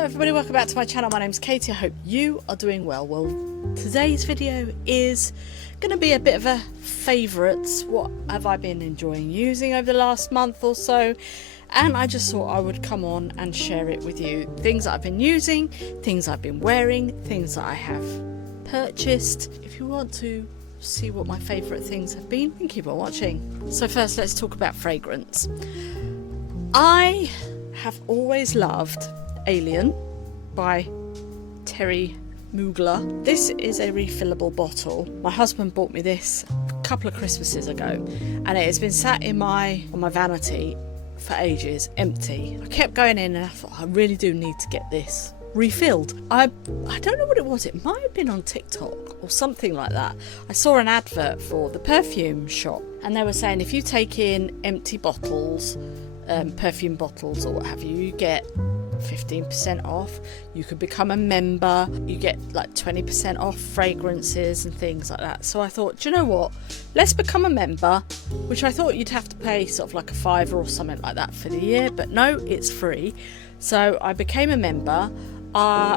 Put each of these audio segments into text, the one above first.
Hello everybody, welcome back to my channel. My name's Katie. I hope you are doing well. Well, today's video is going to be a bit of a favourites. What have I been enjoying using over the last month or so? And I just thought I would come on and share it with you. Things that I've been using, things I've been wearing, things that I have purchased. If you want to see what my favourite things have been, then keep on watching. So first, let's talk about fragrance. I have always loved Alien by Terry Mugler. This is a refillable bottle. My husband bought me this a couple of Christmases ago, and it has been sat in on my vanity for ages, empty. I kept going in and I thought, I really do need to get this refilled. I don't know what it was. It might have been on TikTok or something like that. I saw an advert for the perfume shop, and they were saying if you take in empty bottles, perfume bottles or what have you, you get 15% off. You could become a member, you get like 20% off fragrances and things like that. So I thought, do you know what, let's become a member, which I thought you'd have to pay sort of like a £5 or something like that for the year, but no, it's free. So I became a member.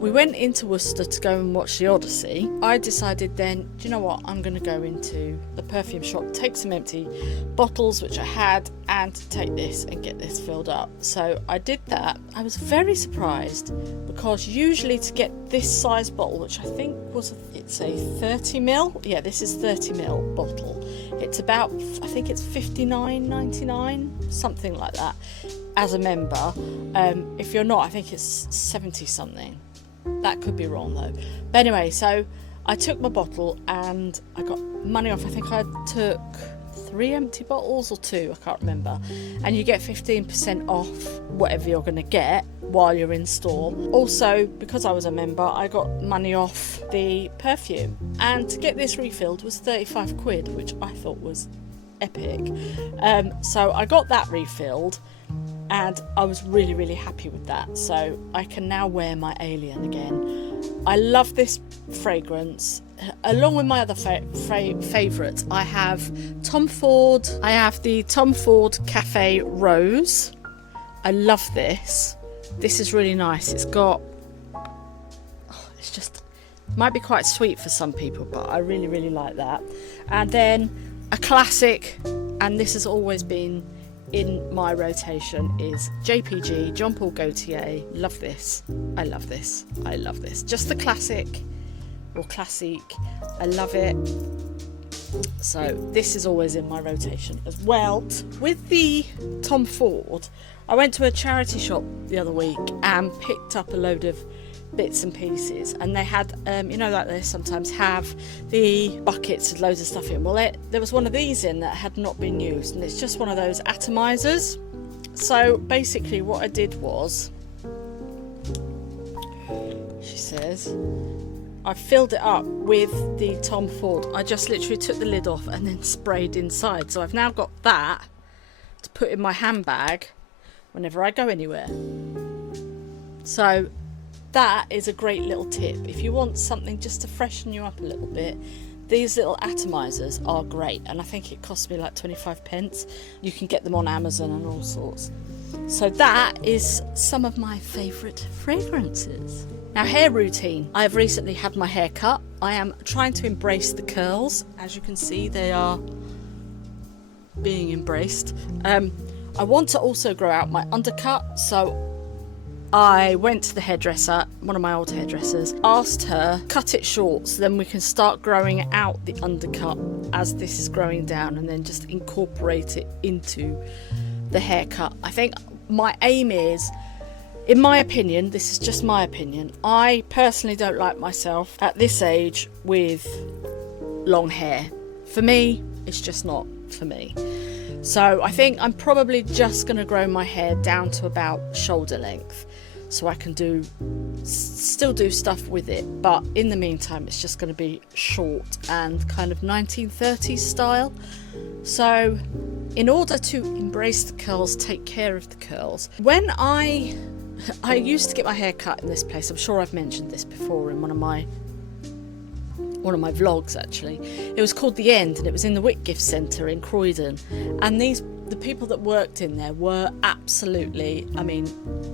We went into Worcester to go and watch the Odyssey. I decided then, do you know what, I'm going to go into the perfume shop, take some empty bottles which I had, and take this and get this filled up. So I did that. I was very surprised because usually to get this size bottle, which I think it's a 30ml. Yeah, this is 30ml bottle. It's about, I think it's $59.99, something like that, as a member. If you're not, I think it's 70 something. That could be wrong though. But anyway, so I took my bottle and I got money off. I think I took 3 empty bottles or 2, I can't remember. And you get 15% off whatever you're going to get while you're in store. Also, because I was a member, I got money off the perfume. And to get this refilled was 35 quid, which I thought was epic. So I got that refilled, and I was really, really happy with that. So I can now wear my Alien again. I love this fragrance. Along with my other favourites, I have Tom Ford. I have the Tom Ford Cafe Rose. I love this. This is really nice. It's got, it's just, might be quite sweet for some people, but I really, really like that. And then a classic, and this has always been in my rotation, is JPG, Jean Paul Gaultier. Love this. I love this. I love this. Just the classic or classique. I love it. So this is always in my rotation as well. With the Tom Ford, I went to a charity shop the other week and picked up a load of bits and pieces, and they had you know, like they sometimes have the buckets with loads of stuff in. Well, there was one of these in that had not been used, and it's just one of those atomizers. So basically what I did was, she says, I filled it up with the Tom Ford. I just literally took the lid off and then sprayed inside. So I've now got that to put in my handbag whenever I go anywhere. So that is a great little tip. If you want something just to freshen you up a little bit, these little atomizers are great, and I think it cost me like 25p. You can get them on Amazon and all sorts. So that is some of my favourite fragrances. Now, hair routine. I have recently had my hair cut. I am trying to embrace the curls. As you can see, they are being embraced. I want to also grow out my undercut, so I went to the hairdresser, one of my old hairdressers, asked her, cut it short so then we can start growing out the undercut as this is growing down, and then just incorporate it into the haircut. I think my aim is, in my opinion, this is just my opinion, I personally don't like myself at this age with long hair. For me, it's just not for me. So I think I'm probably just going to grow my hair down to about shoulder length, so I can still do stuff with it, but in the meantime it's just going to be short and kind of 1930s style. So in order to embrace the curls, take care of the curls, when I used to get my hair cut in this place, I'm sure I've mentioned this before in one of my vlogs actually. It was called The End, and it was in the Whitgift Centre in Croydon, and these the people that worked in there were absolutely, I mean,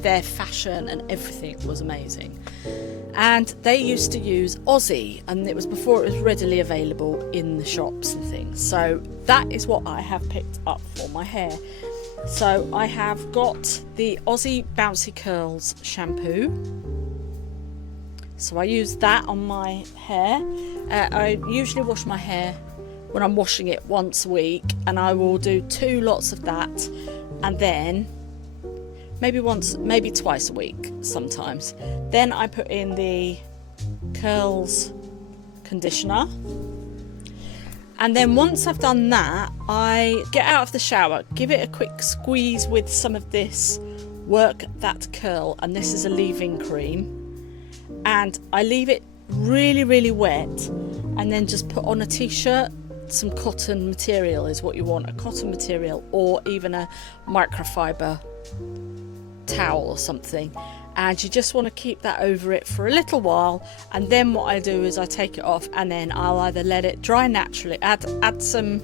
their fashion and everything was amazing. And they used to use Aussie, and it was before it was readily available in the shops and things. So that is what I have picked up for my hair. So I have got the Aussie Bouncy Curls shampoo. So I use that on my hair. I usually wash my hair when I'm washing it once a week, and I will do 2 lots of that, and then maybe twice a week sometimes. Then I put in the curls conditioner, and then once I've done that, I get out of the shower, give it a quick squeeze with some of this Work That Curl, and this is a leave-in cream, and I leave it really, really wet, and then just put on a t-shirt. Some cotton material is what you want, a cotton material, or even a microfiber towel or something, and you just want to keep that over it for a little while. And then what I do is I take it off, and then I'll either let it dry naturally, add some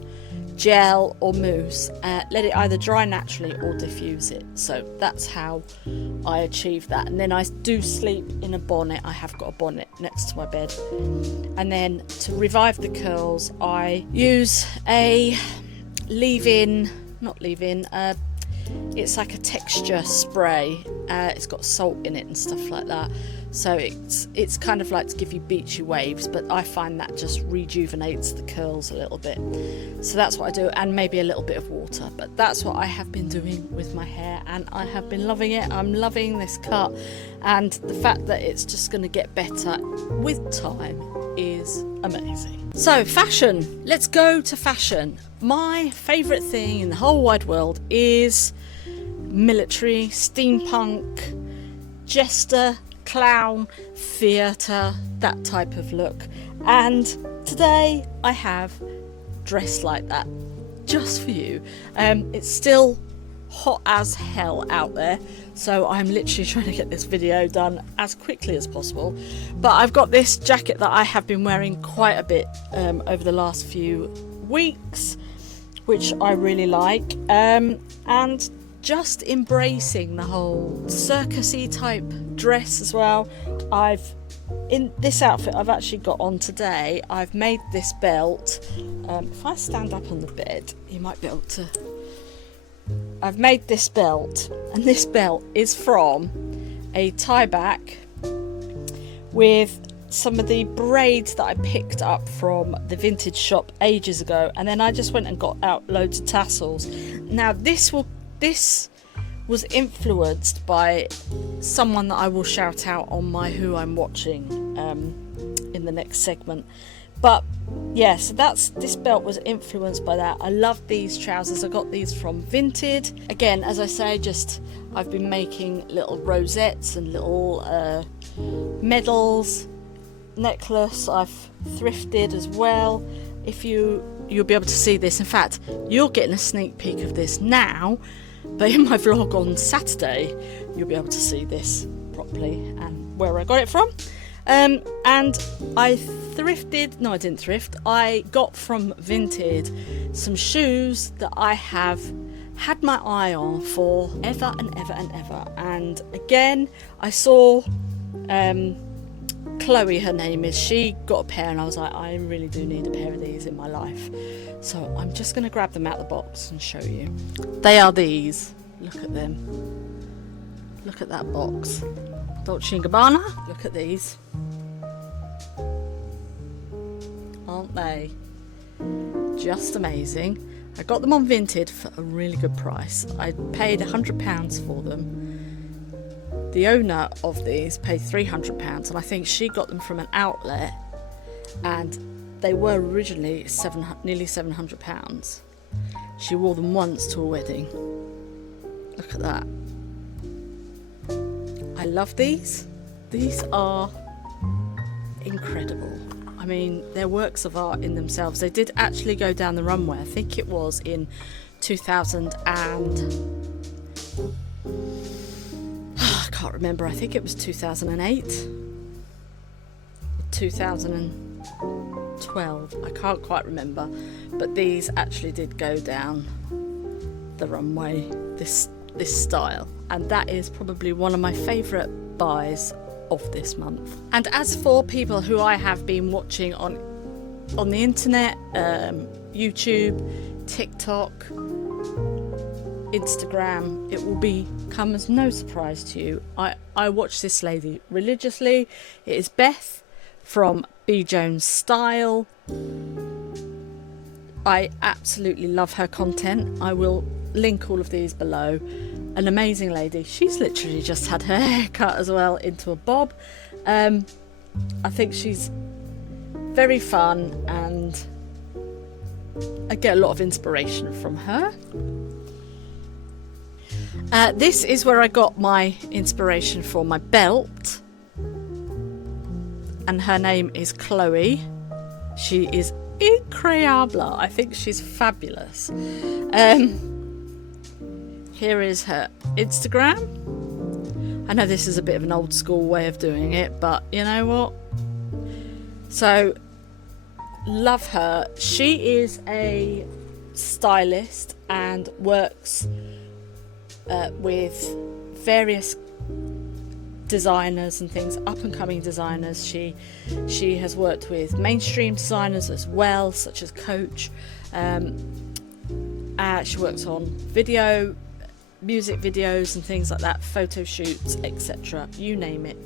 gel or mousse, let it either dry naturally or diffuse it. So that's how I achieve that. And then I do sleep in a bonnet. I have got a bonnet next to my bed. And then to revive the curls, I use a it's like a texture spray. It's got salt in it and stuff like that, so it's kind of like to give you beachy waves, but I find that just rejuvenates the curls a little bit. So that's what I do, and maybe a little bit of water. But that's what I have been doing with my hair, and I have been loving it. I'm loving this cut, and the fact that it's just going to get better with time is amazing. So fashion, let's go to fashion. My favourite thing in the whole wide world is military, steampunk, jester, clown, theatre, that type of look. And today I have dressed like that just for you. It's still hot as hell out there, so I'm literally trying to get this video done as quickly as possible. But I've got this jacket that I have been wearing quite a bit over the last few weeks, which I really like, and just embracing the whole circusy type dress as well. In this outfit I've actually got on today, I've made this belt. If I stand up on the bed, you might be able to. I've made this belt, and this belt is from a tie back with some of the braids that I picked up from the vintage shop ages ago, and then I just went and got out loads of tassels. Now this was influenced by someone that I will shout out on my Who I'm Watching in the next segment. But yeah, so this belt was influenced by that. I love these trousers. I got these from Vinted. Again, as I say, I've been making little rosettes and little medals, necklace. I've thrifted as well. You'll be able to see this. In fact, you're getting a sneak peek of this now, but in my vlog on Saturday, you'll be able to see this properly and where I got it from. And I didn't thrift. I got from Vinted some shoes that I have had my eye on for ever and ever and ever. And again, I saw Chloe, her name is, she got a pair, and I was like, I really do need a pair of these in my life. So I'm just going to grab them out of the box and show you. They are these. Look at them. Look at that box. Dolce & Gabbana. Look at these. Aren't they just amazing? I got them on Vinted for a really good price. I paid £100 for them. The owner of these paid £300, and I think she got them from an outlet, and they were originally nearly £700. She wore them once to a wedding. Look at that. I love these. These are incredible. I mean, they're works of art in themselves. They did actually go down the runway. I think it was in 2000 and I can't remember. I think it was 2008, 2012. I can't quite remember, but these actually did go down the runway, this style, and that is probably one of my favourite buys of this month. And as for people who I have been watching on the internet, YouTube, TikTok, Instagram, it will come as no surprise to you. I watch this lady religiously. It is Beth from B. Jones Style. I absolutely love her content. I will link all of these below. An amazing lady. She's literally just had her hair cut as well into a bob. I think she's very fun, and I get a lot of inspiration from her. This is where I got my inspiration for my belt, and her name is Chloe. She is incredible. I think she's fabulous. Here is her Instagram. I know this is a bit of an old school way of doing it, but you know what? So, love her. She is a stylist and works with various designers and things, up and coming designers. She has worked with mainstream designers as well, such as Coach. She works on music videos and things like that, photo shoots, etc. You name it,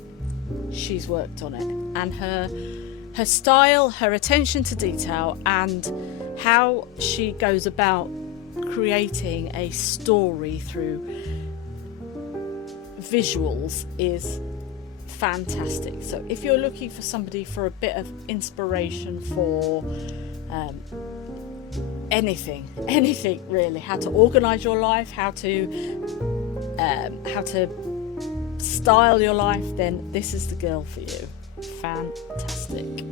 she's worked on it. And her style, her attention to detail, and how she goes about creating a story through visuals is fantastic. So if you're looking for somebody for a bit of inspiration for anything really, how to organize your life, how to style your life, then this is the girl for you. Fantastic.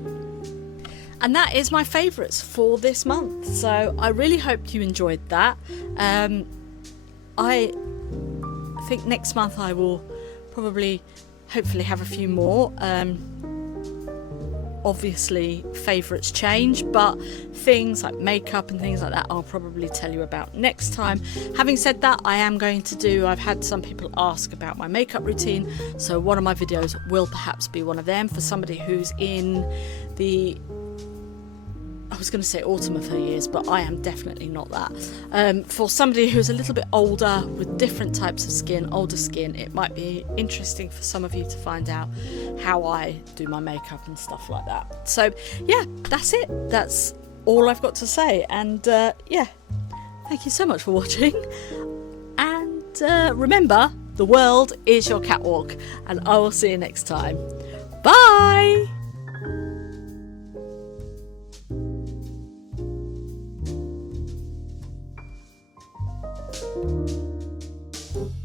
And that is my favourites for this month. So I really hope you enjoyed that. I think next month I will hopefully have a few more. Obviously favourites change, but things like makeup and things like that I'll probably tell you about next time. Having said that, I've had some people ask about my makeup routine, so one of my videos will perhaps be one of them for somebody who's in the, I was going to say autumn of her years, but I am definitely not that. For somebody who's a little bit older with different types of skin, older skin, it might be interesting for some of you to find out how I do my makeup and stuff like that. So yeah, that's it. That's all I've got to say. And yeah, thank you so much for watching. And remember, the world is your catwalk, and I will see you next time. Bye!